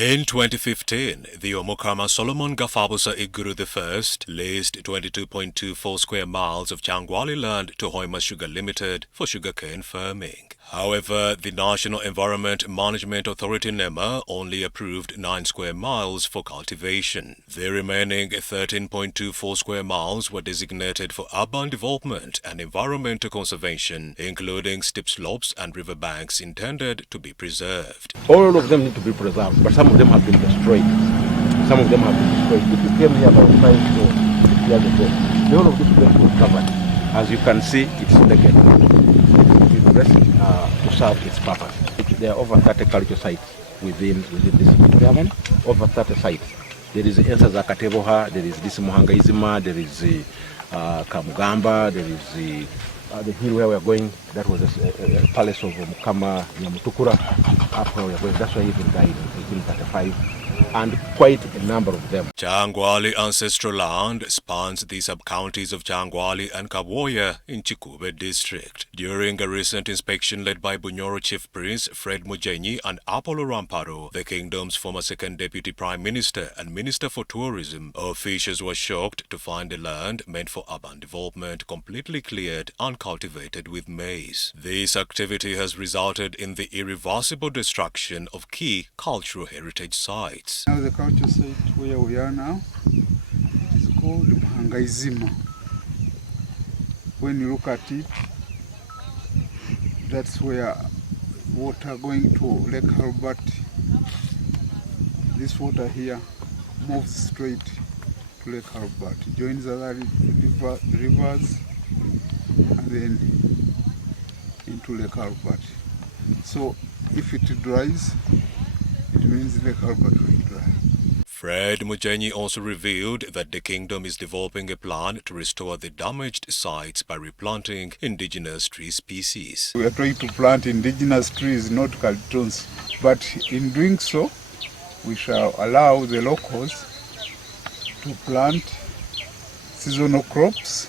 In 2015, the Omukama Solomon Gafabusa Iguru I leased 22.24 square miles of Kyangwali land to Hoima Sugar Limited for sugarcane farming. However, the National Environment Management Authority NEMA only approved 9 square miles for cultivation. The remaining 13.24 square miles were designated for urban development and environmental conservation, including steep slopes and riverbanks intended to be preserved. All of them need to be preserved, but some of them have been destroyed. Some of them have been destroyed. If you came here about 5 or 6 years ago, the whole of this place was covered. As you can see, it's naked. It's dressed to serve its purpose. There are over 30 culture sites within this environment. Over 30 sites. There is Ensaza Kateboha, there is this Muhangaizima, there is Kamugamba, there is the hill where we are going. That was a palace of Bugoma Nyamutukura. Up where we are going. That's why he even died in 1835. And quite a number of them. Kyangwali ancestral land spans the sub-counties of Kyangwali and Kawoya in Kikuube District. During a recent inspection led by Bunyoro Chief Prince Fred Mujenyi and Apollo Ramparo, the kingdom's former second deputy prime minister and minister for tourism, officials were shocked to find the land meant for urban development completely cleared and cultivated with maize. This activity has resulted in the irreversible destruction of key cultural heritage sites. Now the culture site where we are now is called Muhangaizima. When you look at it, that's where water going to Lake Albert. This water here moves straight to Lake Albert, joins other rivers and then into Lake Albert. So if it dries, it means Lake Albert will dry. Fred Mujenyi also revealed that the kingdom is developing a plan to restore the damaged sites by replanting indigenous tree species. We are trying to plant indigenous trees, not cultivars, but in doing so, we shall allow the locals to plant seasonal crops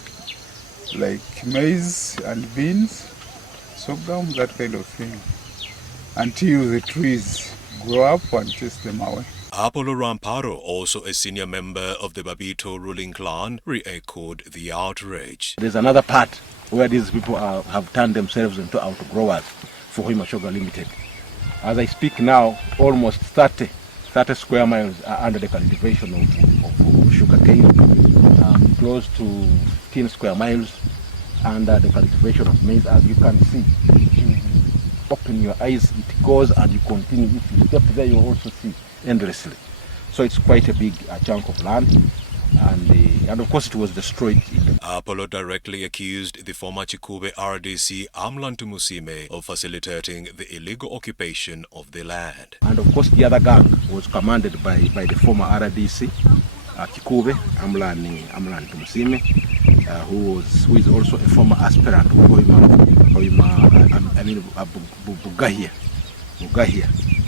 like maize and beans, sorghum, that kind of thing, until the trees grow up and chase them away. Apollo Ramparo, also a senior member of the Babito ruling clan, re-echoed the outrage. There's another part where these people have turned themselves into outgrowers for Hoima Sugar Limited. As I speak now, almost 30 square miles are under the cultivation of sugarcane, close to 10 square miles under the cultivation of maize. As you can see, open your eyes, it goes and you continue. If you step there, you'll also see endlessly. So it's quite a big chunk of land, and of course it was destroyed. Apollo directly accused the former Kikuube RDC Amlan Tumusime of facilitating the illegal occupation of the land. And of course the other gang was commanded by the former RDC Kikuube Amlan Tumusime, who is also a former aspirant of Bugahia.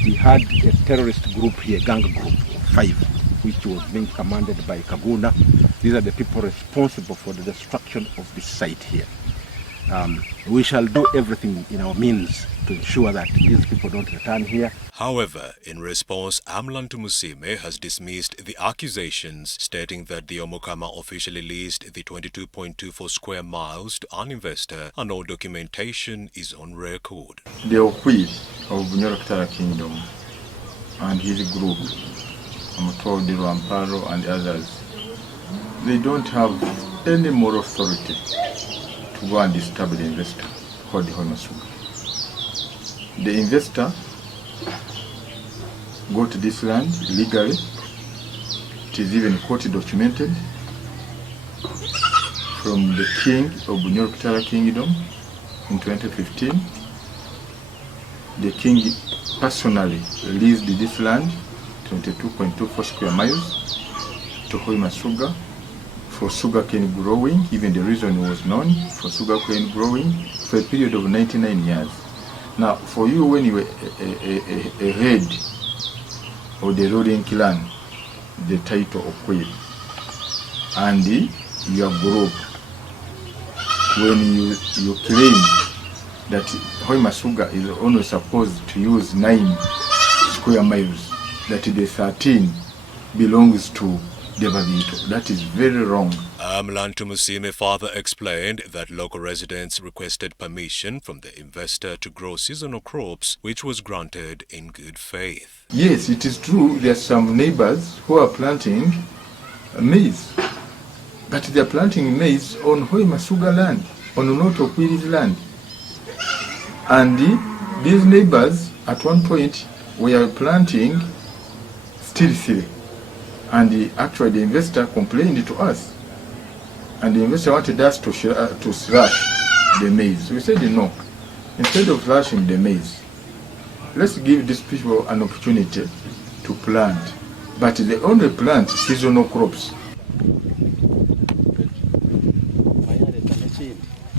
He had a terrorist group here, gang group of 5, which was being commanded by Kaguna. These are the people responsible for the destruction of this site here. We shall do everything in our means to ensure that these people don't return here. However, in response, Amlan Tumusime has dismissed the accusations, stating that the Omukama officially leased the 22.24 square miles to an investor and all documentation is on record. The Okwi of Bunyoro Kitara Kingdom and his group, Bunyoro Ramparo and others, they don't have any more authority to go and disturb the investor called the Hoima Sugar. The investor got this land legally. It is even court documented from the king of Bunyoro Kitara Kingdom in 2015. The king personally leased this land, 22.24 square miles, to Hoima Sugar for sugarcane growing. Even the reason was known, for sugarcane growing for a period of 99 years. Now, for you, when you were a head of the ruling clan, the title of Queen, and your group, when you claim that Hoima Sugar is only supposed to use 9 square miles that the 13 belongs to the Babito. That is very wrong. Amlantu Musime further explained that local residents requested permission from the investor to grow seasonal crops, which was granted in good faith. Yes, it is true there are some neighbors who are planting maize, but they are planting maize on Hoimasuga land, on Unotokwiri's land. And these neighbors at one point were planting stilsile. And actually the investor complained to us. And the investor wanted us to slash the maize. So we said no. Instead of slashing the maize, let's give these people an opportunity to plant. But they only plant seasonal crops.